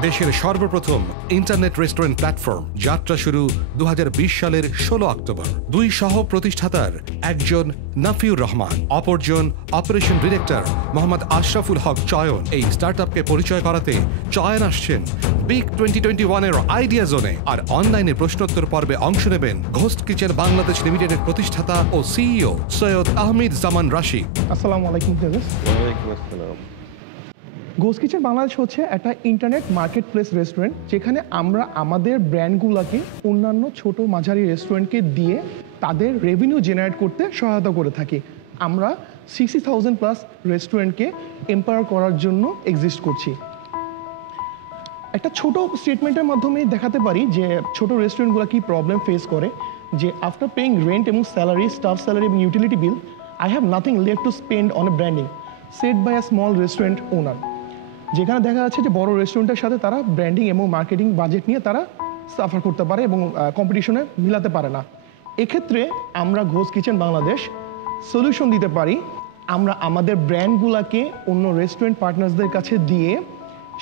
দেশের সর্বপ্রথম ইন্টারনেট রেস্টুরেন্ট প্ল্যাটফর্ম। যাত্রা শুরু 2020 সালের 16 অক্টোবর। দুই সহ প্রতিষ্ঠাতার একজন নাফিউর রহমান, অপরজন অপারেশন ডিরেক্টর মোহাম্মদ আশরাফুল হক চয়ন। এই স্টার্টআপকে পরিচয় করাতে চয়ন আসছেন বিগ 2021-এর আইডিয়া জোনে। আর অনলাইনে প্রশ্নোত্তর পর্বে অংশ নেবেন ঘোস্ট কিচেন বাংলাদেশ লিমিটেডের প্রতিষ্ঠাতা ও সিইও সৈয়দ আহমেদ জামান রাশিদ। আসসালামু আলাইকুম। ওয়ালাইকুম আসসালাম। ঘোষ কিচেন বাংলাদেশ হচ্ছে একটা ইন্টারনেট মার্কেট প্লেস রেস্টুরেন্ট, যেখানে আমরা আমাদের ব্র্যান্ডগুলোকে অন্যান্য ছোট মাঝারি রেস্টুরেন্টকে দিয়ে তাদের রেভিনিউ জেনারেট করতে সহায়তা করে থাকি। আমরা 60,000+ রেস্টুরেন্টকে এম্পাওয়ার করার জন্য এক্সিস্ট করছি। একটা ছোট স্টেটমেন্টের মাধ্যমে দেখাতে পারি যে ছোট রেস্টুরেন্টগুলো কি প্রবলেম ফেস করে। যে আফটার পেইং রেন্ট এবং স্যালারি, স্টাফ স্যালারি এবং utility bill, I have nothing left to spend on a branding set by a small restaurant owner. যেখানে দেখা যাচ্ছে যে বড় রেস্টুরেন্টের সাথে তারা ব্র্যান্ডিং এবং মার্কেটিং বাজেট নিয়ে তারা সাফার করতে পারে এবং কম্পিটিশনে মিলাতে পারে না। এক্ষেত্রে আমরা ঘোষ কিচেন বাংলাদেশ সলিউশন দিতে পারি। আমরা আমাদের ব্র্যান্ডগুলোকে অন্য রেস্টুরেন্ট পার্টনার্সদের কাছে দিয়ে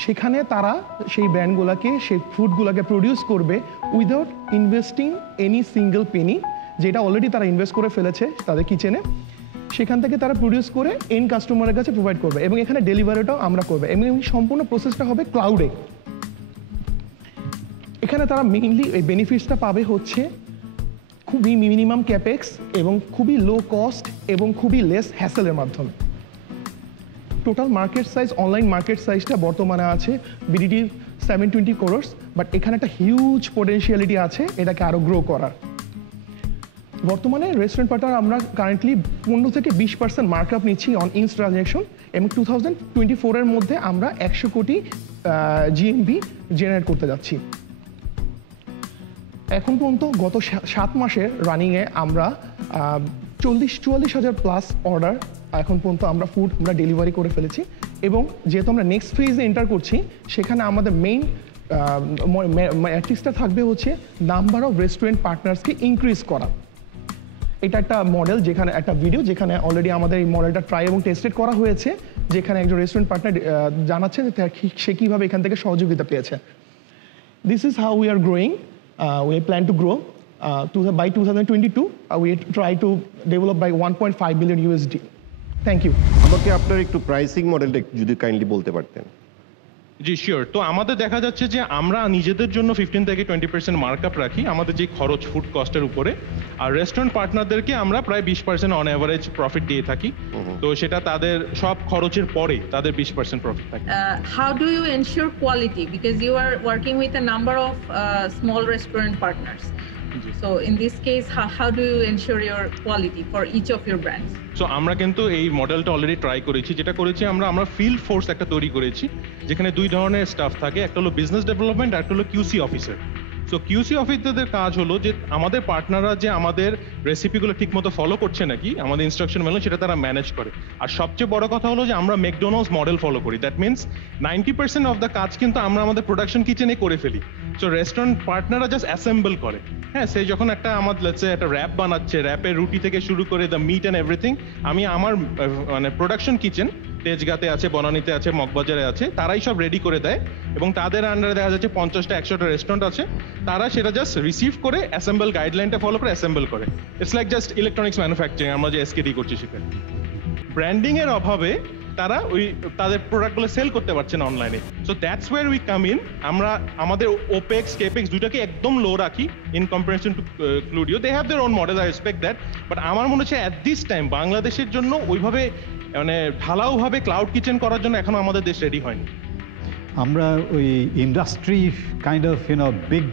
সেখানে তারা সেই ব্র্যান্ডগুলোকে, সেই ফুডগুলোকে প্রডিউস করবে without investing any single Penney, যেটা অলরেডি তারা ইনভেস্ট করে ফেলেছে তাদের কিচেনে। সেখান থেকে তারা প্রডিউস করে এন্ড কাস্টমারের কাছে প্রোভাইড করবে এবং এখানে ডেলিভারিটাও আমরা করবে এবং সম্পূর্ণ প্রসেসটা হবে ক্লাউডে। এখানে তারা মেইনলি এই বেনিফিটসটা পাবে হচ্ছে খুবই মিনিমাম ক্যাপেক্স এবং খুবই লো কস্ট এবং খুবই লেস হ্যাসেলের মাধ্যমে। Total market size, online market সাইজটা বর্তমানে আছে বিডিটি 720 crores, বাট এখানে একটা হিউজ পোটেনশিয়ালিটি আছে এটাকে আরও গ্রো করার। বর্তমানে রেস্টুরেন্ট পার্টনার আমরা কারেন্টলি 15 থেকে 20% মার্কআপ নিচ্ছি অন ইনস ট্রানজ্যাকশন এবং 2024-এর মধ্যে আমরা 100 কোটি জিএমভি জেনারেট করতে যাচ্ছি। এখন পর্যন্ত গত 7 মাসের রানিংয়ে আমরা 40-44 হাজার প্লাস অর্ডার এখন পর্যন্ত আমরা ফুড আমরা ডেলিভারি করে ফেলেছি এবং যেহেতু আমরা নেক্সট ফেজে এন্টার করছি, সেখানে আমাদের মেইন ম্যাট্রিক্সটা থাকবে হচ্ছে নাম্বার অফ রেস্টুরেন্ট পার্টনার্সকে ইনক্রিজ করা। এটা একটা মডেল, যেখানে একটা ভিডিও যেখানে অলরেডি আমাদের এই মডেলটা ট্রাই এবং টেস্টেড করা হয়েছে, যেখানে একজন রেস্টুরেন্ট পার্টনার জানাচ্ছে যে সে কীভাবে এখান থেকে সহযোগিতা পেয়েছে। This is how we are growing. We plan to grow by 2022. We try to develop by 1.5 billion USD. Thank you. আমাকে আপনার একটু প্রাইসিং মডেলটা যদি কাইন্ডলি বলতে পারতেন। জি শিওর। তো আমাদের দেখা যাচ্ছে যে আমরা নিজেদের জন্য 15 থেকে 20% মার্কআপ রাখি আমাদের যে খরচ ফুড কস্টের উপরে, আর রেস্টুরেন্ট পার্টনারদেরকে আমরা প্রায় 20% অন অ্যাভারেজ প্রফিট দিয়ে থাকি। তো সেটা তাদের সব খরচের পরে তাদের 20% প্রফিট থাকে। How do you ensure quality? Because you are working with a number of small restaurant partners. So in this case, how do you ensure your quality for each of your brands? So আমরা কিন্তু এই মডেলটা already try করেছি। যেটা করেছি আমরা field force একটা তৈরি করেছি, যেখানে দুই ধরনের স্টাফ থাকে, একটা হলো বিজনেস ডেভেলপমেন্ট আর একটা হলো কিউসি অফিসার। সো কিউসি অফিসারদের কাজ হলো যে আমাদের পার্টনাররা যে আমাদের রেসিপিগুলো ঠিকমতো ফলো করছে নাকি, আমাদের ইনস্ট্রাকশন মেনু সেটা তারা ম্যানেজ করে। আর সবচেয়ে বড় কথা হলো যে আমরা ম্যাকডোনাল্ডস মডেল ফলো করি। দ্যাট মিনস 90% অফ দ্য কাজ কিন্তু আমরা আমাদের প্রোডাকশন কিচেনে করে ফেলি। সো রেস্টুরেন্ট পার্টনাররা জাস্ট অ্যাসেম্বল করে। হ্যাঁ, সেই যখন একটা আমার লেটস একটা র্যাপ বানাচ্ছে, র্যাপের রুটি থেকে শুরু করে দ্য মিট অ্যান্ড এভরিথিং, আমি আমার মানে প্রোডাকশন কিচেন তেজগাঁতে আছে, বনানীতে আছে, মগবাজারে আছে, তারাই সব রেডি করে দেয় এবং তাদের আন্ডারে দেখা যাচ্ছে 50টা 100টা রেস্টুরেন্ট আছে, তারা সেটা জাস্ট রিসিভ করে অ্যাসেম্বল গাইডলাইনটা ফলো করে অ্যাসেম্বল করে। It's like just electronics manufacturing, আমরা যে এসকেডি করছি সেখানে। ব্র্যান্ডিং এর অভাবে তারা ওই তাদের প্রোডাক্টগুলো সেল করতে পারছে না অনলাইনে। So that's where we come in. আমরা আমাদের ওপেক্স কেপেক্স দুটাকে একদম লো রাখি in comparison to Kludio. They have their own model, I respect that, but আমার মনে হচ্ছে অ্যাট দিস টাইম বাংলাদেশের জন্য ওইভাবে মানে ঢালাওভাবে ক্লাউড কিচেন করার জন্য এখনো আমাদের দেশ রেডি হয়নি। আমরা ওই industry kind of big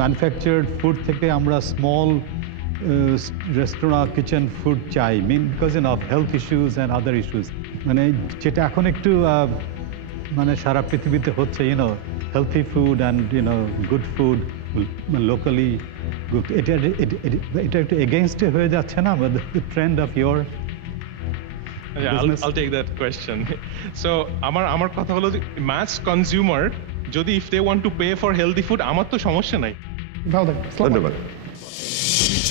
manufactured food থেকে আমরা স্মল রেস্টুরেন্ট কিচেন ফুড চাই, because of health issues and other issues, মানে যেটা এখন একটু মানে সারা পৃথিবীতে হচ্ছে, healthy food and good food locally good. এটা একটু এগেইনস্টে হয়ে যাচ্ছে না আমাদের trend of your? I'll take that question. So আমার কথা হলো মাস কনজিউমার যদি if they want to pay for healthy food, আমার তো সমস্যা নাই। ধন্যবাদ।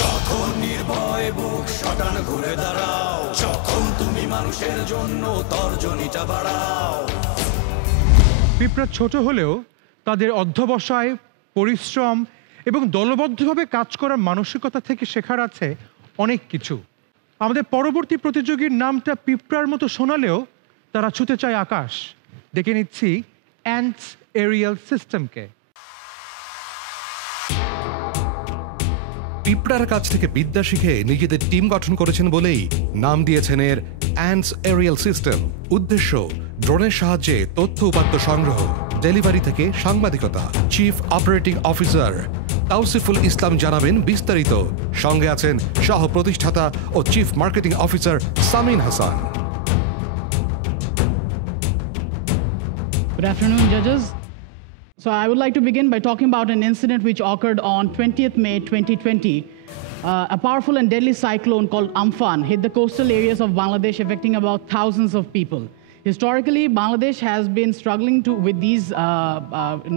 যখন নির্ভয় বুক শটান ঘুরে দাঁড়াও, যখন তুমি মানুষের জন্য তর্জনীটা বাড়াও। পিঁপড়া ছোট হলেও তাদের অধ্যবসায়, পরিশ্রম এবং দলবদ্ধভাবে কাজ করার মানসিকতা থেকে শেখার আছে অনেক কিছু। আমাদের পরবর্তী প্রতিযোগীর নামটা পিঁপড়ার মতো শোনালেও তারা ছুঁতে চায় আকাশ। দেখে নিচ্ছি অ্যান্টস এরিয়াল সিস্টেমকে। পিঁপড়ার কাছ থেকে বিদ্যা শিখে নিজেদের টিম গঠন করেছেন বলেই নাম দিয়েছেন এর অ্যান্টস এরিয়াল সিস্টেম। উদ্দেশ্য ড্রোনের সাহায্যে তথ্য উপাত্ত সংগ্রহ, ডেলিভারি থেকে সাংবাদিকতা। Chief operating officer Tawsiful Islam জানাবেন বিস্তারিত। সঙ্গে আছেন সহ প্রতিষ্ঠাতা ও chief marketing officer Samin Hasan. Good afternoon, judges. So I would like to begin by talking about an incident which occurred on 20th May 2020. A powerful and deadly cyclone called Amphan hit the coastal areas of Bangladesh, affecting about thousands of people. Historically, Bangladesh has been struggling with these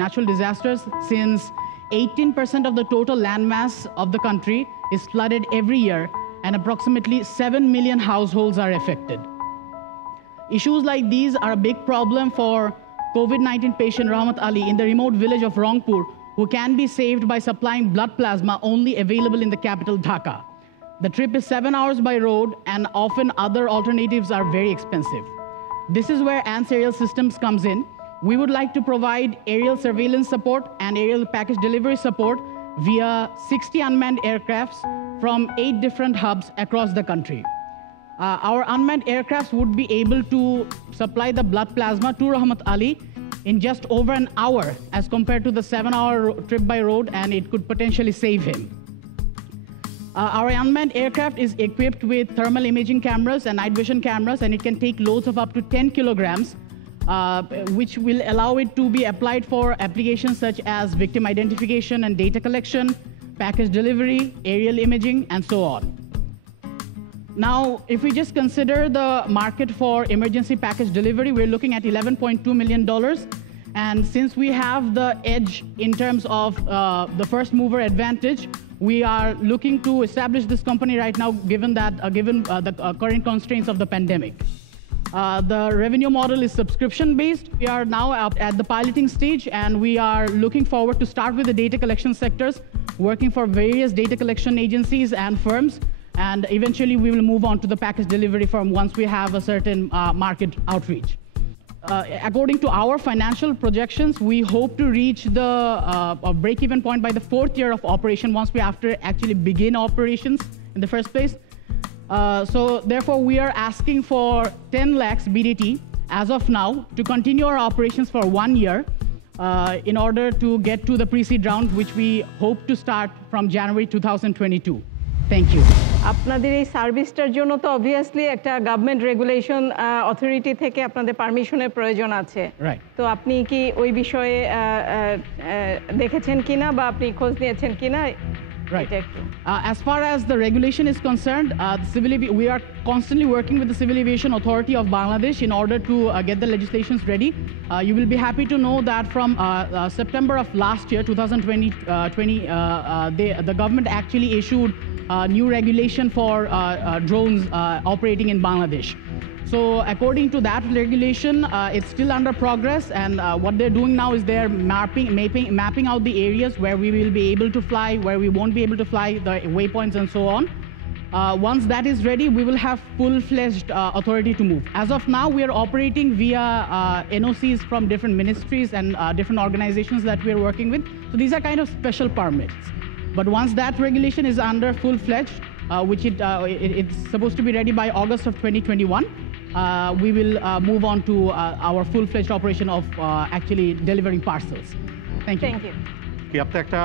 natural disasters since 18% of the total landmass of the country is flooded every year, and approximately 7 million households are affected. Issues like these are a big problem for COVID-19 patient Rahmat Ali in the remote village of Rangpur, who can be saved by supplying blood plasma only available in the capital Dhaka. The trip is 7 hours by road, and often other alternatives are very expensive. This is where ANTS Aerial Systems comes in. We would like to provide aerial surveillance support and aerial package delivery support via 60 unmanned aircrafts from 8 different hubs across the country. Our unmanned aircrafts would be able to supply the blood plasma to Rahmat Ali in just over an hour as compared to the 7-hour trip by road, and it could potentially save him. Our unmanned aircraft is equipped with thermal imaging cameras and night vision cameras, and it can take loads of up to 10 kilograms, which will allow it to be applied for applications such as victim identification and data collection, package delivery, aerial imaging, and so on. Now, if we just consider the market for emergency package delivery, we're looking at $11.2 million. And since we have the edge in terms of the first mover advantage, we are looking to establish this company right now, given the current constraints of the pandemic. The revenue model is subscription-based. We are now at the piloting stage, and we are looking forward to start with the data collection sectors, working for various data collection agencies and firms. And eventually, we will move on to the package delivery firm once we have a certain market outreach. According to our financial projections, we hope to reach the break-even point by the 4th year of operation, once we actually begin operations in the first place. So therefore, we are asking for 10 lakhs BDT as of now to continue our operations for 1 year in order to get to the pre-seed round, which we hope to start from January 2022. Thank you. আপনাদের এই সার্ভিসটার জন্য তো obviously একটা government regulation authority থেকে আপনাদের পারমিশনের প্রয়োজন আছে, তো আপনি কি ওই বিষয়ে দেখেছেন কিনা বা আপনি খোঁজ নিয়েছেন কিনা? Right. As far as the regulation is concerned, we are constantly working with the Civil Aviation Authority of Bangladesh in order to get the legislations ready. You will be happy to know that from September of last year, 2020, the government actually issued new regulation for drones operating in Bangladesh. So according to that regulation, it's still under progress, and what they're doing now is they're mapping out the areas where we will be able to fly, where we won't be able to fly, the waypoints and so on. Once that is ready, we will have full-fledged authority to move. As of now, we are operating via NOCs from different ministries and different organizations that we are working with. So these are kind of special permits. But once that regulation is under full-fledged, which it's supposed to be ready by August of 2021, we will move on to our full-fledged operation of actually delivering parcels. Thank you. Thank you. কি আপনি একটা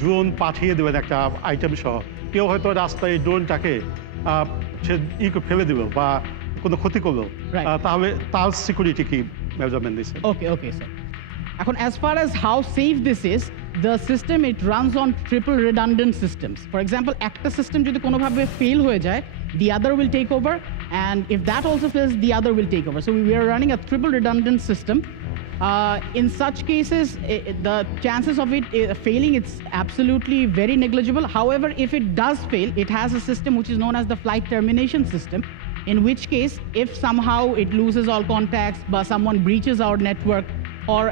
drone পাঠিয়ে দেবেন একটা item সহ, কেউ হয়তো রাস্তায় ড্রোনটাকে সে ফেলে দিল বা কোনো ক্ষতি করলো, তাহলে তার সিকিউরিটি কি মেজারমেন্ট দিচ্ছে? Okay, sir. As far as how safe this is, the system, it runs on triple redundant systems. For example, একটা system যদি কোনোভাবে fail হয়ে যায়, the other will take over, and if that also fails, the other will take over. So we are running a triple redundant system. In such cases, the chances of it failing, it's absolutely very negligible. However, if it does fail, it has a system which is known as the flight termination system, in which case, if somehow it loses all contacts, but someone breaches our network, or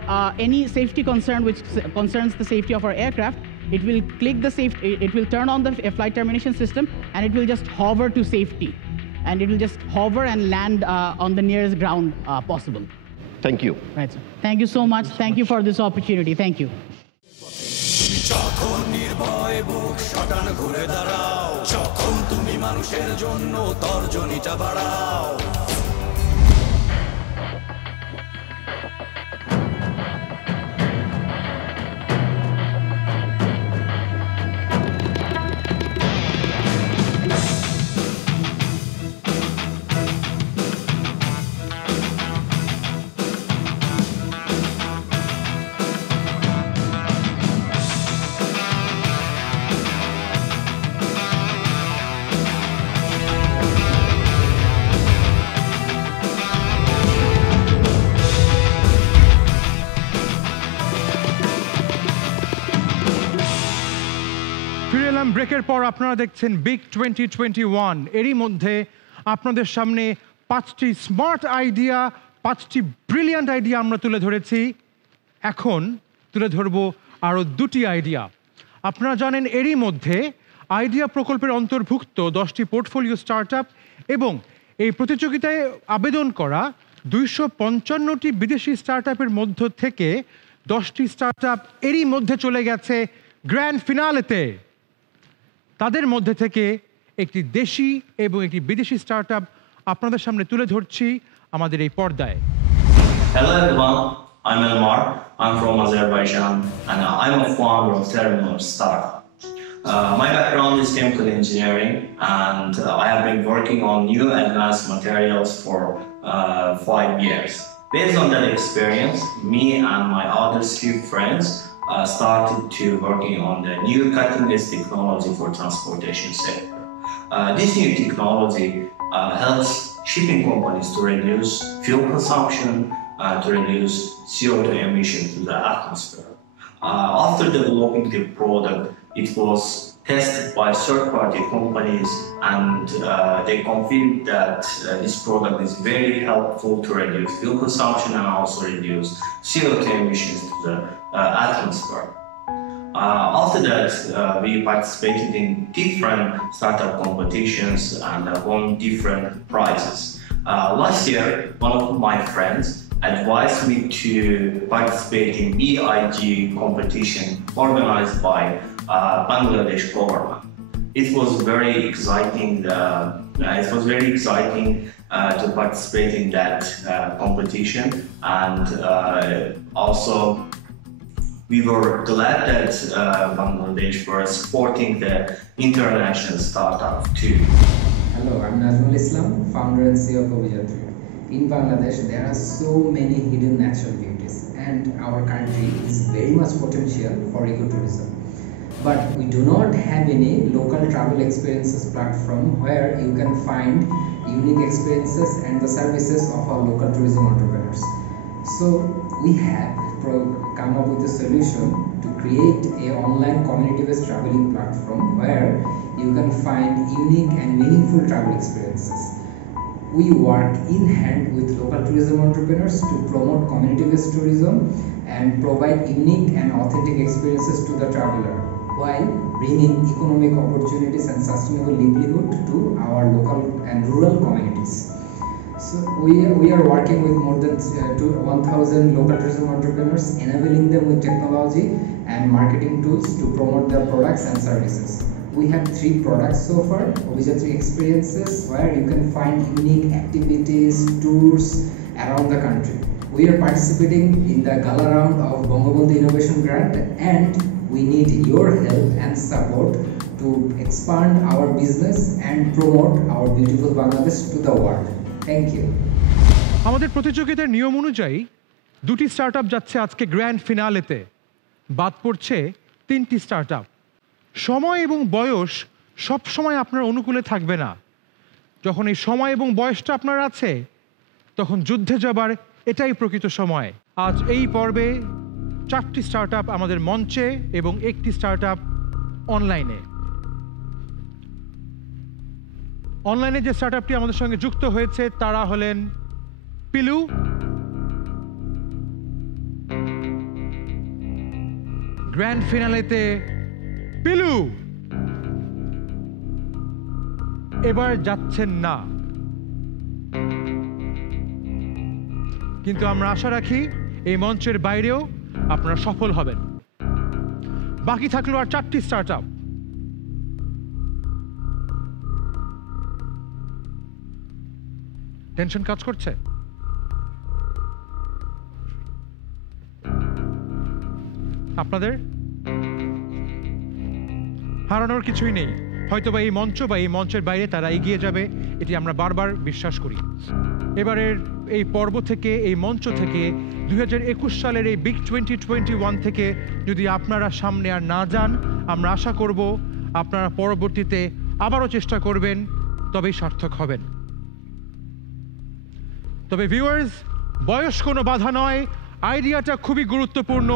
any safety concern which concerns the safety of our aircraft, it will click the safety, it will turn on the flight termination system, and it will just hover to safety. And it will just hover and land on the nearest ground possible. Thank you. Right, sir. Thank you so much. Thank you for this opportunity. Thank you. যখন নির্ভয় বুক শটান ঘুরে দাঁড়াও, যখন তুমি মানুষের জন্য তর্জনীটা বাড়াও। ব্রেকের পর আপনারা দেখছেন বিগ 2021। এরই মধ্যে আপনাদের সামনে 5টি স্মার্ট আইডিয়া, 5টি ব্রিলিয়ান্ট আইডিয়া আমরা তুলে ধরেছি। এখন তুলে ধরব আরও 2টি আইডিয়া। আপনারা জানেন এরই মধ্যে আইডিয়া প্রকল্পের অন্তর্ভুক্ত 10টি পোর্টফোলিও স্টার্টআপ এবং এই প্রতিযোগিতায় আবেদন করা 255টি বিদেশি স্টার্টআপের মধ্য থেকে 10টি স্টার্টআপ এরই মধ্যে চলে গেছে গ্র্যান্ড ফিনালেতে। তাদের মধ্যে থেকে একটি দেশি এবং একটি বিদেশি স্টার্টআপ আপনাদের সামনে তুলে ধরছি আমাদের এই পর্দায়। Hello everyone, I'm Elmar. I'm from Azerbaijan and I'm a founder of Terminal Startup. My background is chemical engineering and I have been working on new advanced materials for 5 years. Based on that experience, me and my other few friends started to working on the new cutting-edge technology for transportation sector. This new technology helps shipping companies to reduce fuel consumption, to reduce CO2 emission to the atmosphere. After developing the product, it was tested by third-party companies and they confirmed that this product is very helpful to reduce fuel consumption and also reduce CO2 emissions to the atmosphere. After that, we participated in different startup competitions and won different prizes. Last year, one of my friends advised me to participate in EIG competition organized by Bangladesh government. It was very exciting. To participate in that competition, and also we were glad that Bangladesh were supporting the international startup too. Hello, I'm Nazmul Islam, founder and CEO of Obijatri. In Bangladesh, there are so many hidden natural beauties, and our country is very much potential for ecotourism. but we do not have any local travel experiences platform where you can find unique experiences and the services of our local tourism entrepreneurs. So we have come up with a solution to create a online community-based traveling platform where you can find unique and meaningful travel experiences. We work in hand with local tourism entrepreneurs to promote community-based tourism and provide unique and authentic experiences to the traveler, while bringing economic opportunities and sustainable livelihood to our local and rural communities. So we are working with more than 1,000 local tourism entrepreneurs, enabling them with technology and marketing tools to promote their products and services. We have 3 products so far: Obhijatri Experiences, where you can find unique activities, tours around the country. We are participating in the gala round of Bangabandhu Innovation Grant, and we need your help and support to expand our business and promote our beautiful Bangladesh to the world. Thank you. আমাদের প্রতিযোগিতার নিয়ম অনুযায়ী 2টি startup যাচ্ছে আজকে grand ফিনালেতে, বাদ পড়ছে 3টি স্টার্টআপ। সময় এবং বয়স সব সময় আপনার অনুকূলে থাকবে না। যখন এই সময় এবং বয়সটা আপনার আছে, তখন যুদ্ধে যাবার এটাই প্রকৃত সময়। আজ এই পর্বে 4টি স্টার্টআপ আমাদের মঞ্চে এবং 1টি স্টার্টআপ অনলাইনে। অনলাইনে যে স্টার্টআপটি আমাদের সঙ্গে যুক্ত হয়েছে তারা হলেন পিলু, গ্র্যান্ড ফিনালেতে পিলু এবার যাচ্ছেন না, কিন্তু আমরা আশা রাখি এই মঞ্চের বাইরেও আপনারা সফল হবেন। বাকি থাকলো আর 4টি স্টার্টআপ। টেনশন কাজ করছে? আপনাদের হারানোর কিছুই নেই। হয়তোবা এই মঞ্চ বা এই মঞ্চের বাইরে তারা এগিয়ে যাবে, এটি আমরা বারবার বিশ্বাস করি। এবারের এই পর্ব থেকে, এই মঞ্চ থেকে 2021 সালের এই বিগ 2021 থেকে যদি আপনারা সামনে আর না যান, আমরা আশা করব আপনারা পরবর্তীতে আবারও চেষ্টা করবেন, তবেই সার্থক হবেন। তবে ভিউয়ার্স, বয়স কোনো বাধা নয়, আইডিয়াটা খুবই গুরুত্বপূর্ণ।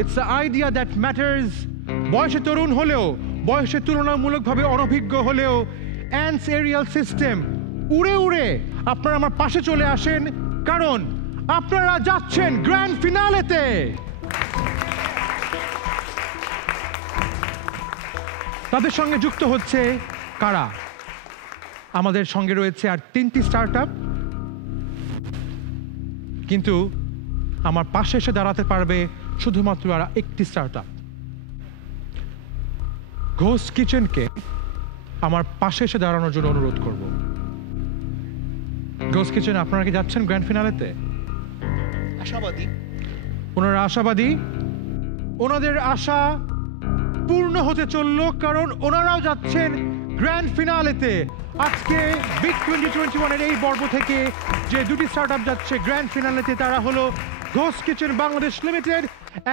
It's a idea that matters. বয়সে তরুণ হলেও, বয়সে তুলনামূলকভাবে অনভিজ্ঞ হলেও অ্যান্স এরিয়াল সিস্টেম উড়ে উড়ে আপনারা আমার পাশে চলে আসেন, কারণ আপনারা যাচ্ছেন গ্র্যান্ড ফিনালেতে। তাদের সঙ্গে যুক্ত হচ্ছে কারা? আমাদের সঙ্গে রয়েছে আর 3টি স্টার্টআপ, কিন্তু আমার পাশে এসে দাঁড়াতে পারবে শুধুমাত্র আর 1টি স্টার্টআপ। ঘোষ কিচেনকে আমার পাশে এসে দাঁড়ানোর জন্য অনুরোধ করব। ঘোষ কিচেন, আপনারা কি যাচ্ছেন গ্র্যান্ড ফিনালেতে? আশাবাদী। ওনারা আশাবাদী। ওনাদের আশা পূর্ণ হতে চলল, কারণ ওনারাও যাচ্ছেন গ্র্যান্ড ফিনালেতে। আজকে বিগ 2021 এই পর্ব থেকে যে 2টি স্টার্টআপ যাচ্ছে গ্র্যান্ড ফিনালেতে, তারা হলো Ghosh kitchen Bangladesh limited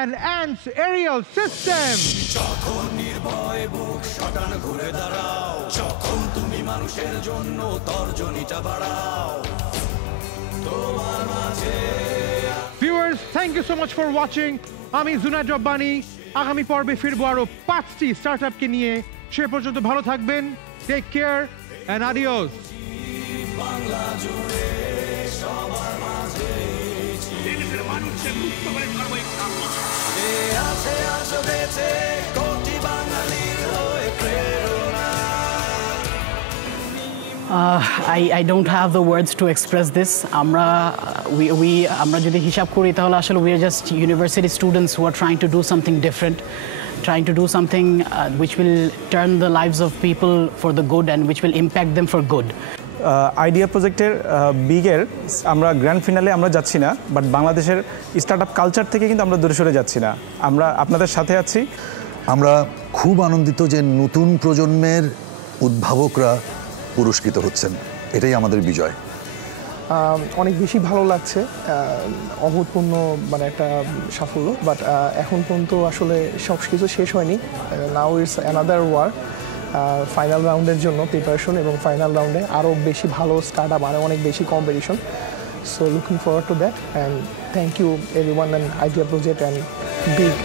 and ants aerial system. যখন নির্ভয় বুক শটান ঘুরে দাঁড়াও, যখন তুমি মানুষের জন্য তর্জনীটা বাড়াও তোমার মাঝে। Viewers, thank you so much for watching. আমি জুনায়েদ রব্বানী। আগামী পর্বে ফিরবো আরো 5টি স্টার্টআপকে নিয়ে। সে পর্যন্ত ভালো থাকবেন। Take care and adios. Bangla জুড়ে সবার মাঝে মানুষের মুক্ত করে করবো আছে আছো বেঁচে কোটি বাঙালির হয়ে প্রেরণা। I don't have the words to express this. আমরা যদি হিসাব করি তাহলে আসলে we are just university students who are trying to do something different, trying to do something which will turn the lives of people for the good and which will impact them for good. Idea প্রজেক্টের বিগের আমরা grand finale আমরা যাচ্ছি না, but বাংলাদেশের startup culture থেকে কিন্তু আমরা দূরে সরে যাচ্ছি না, আমরা আপনাদের সাথে আছি। আমরা খুব আনন্দিত যে নতুন প্রজন্মের উদ্ভাবকরা পুরস্কৃত হচ্ছেন, এটাই আমাদের বিজয়। অনেক বেশি ভালো লাগছে, অভূতপূর্ণ মানে একটা সাফল্য। বাট এখন পর্যন্ত আসলে সব কিছু শেষ হয়নি। Now it's another war, final রাউন্ডের জন্য প্রিপারেশন, এবং ফাইনাল রাউন্ডে আরও বেশি ভালো স্টার্ট আপ, আরও অনেক বেশি competition. So looking forward to that, and thank you everyone and idea project and big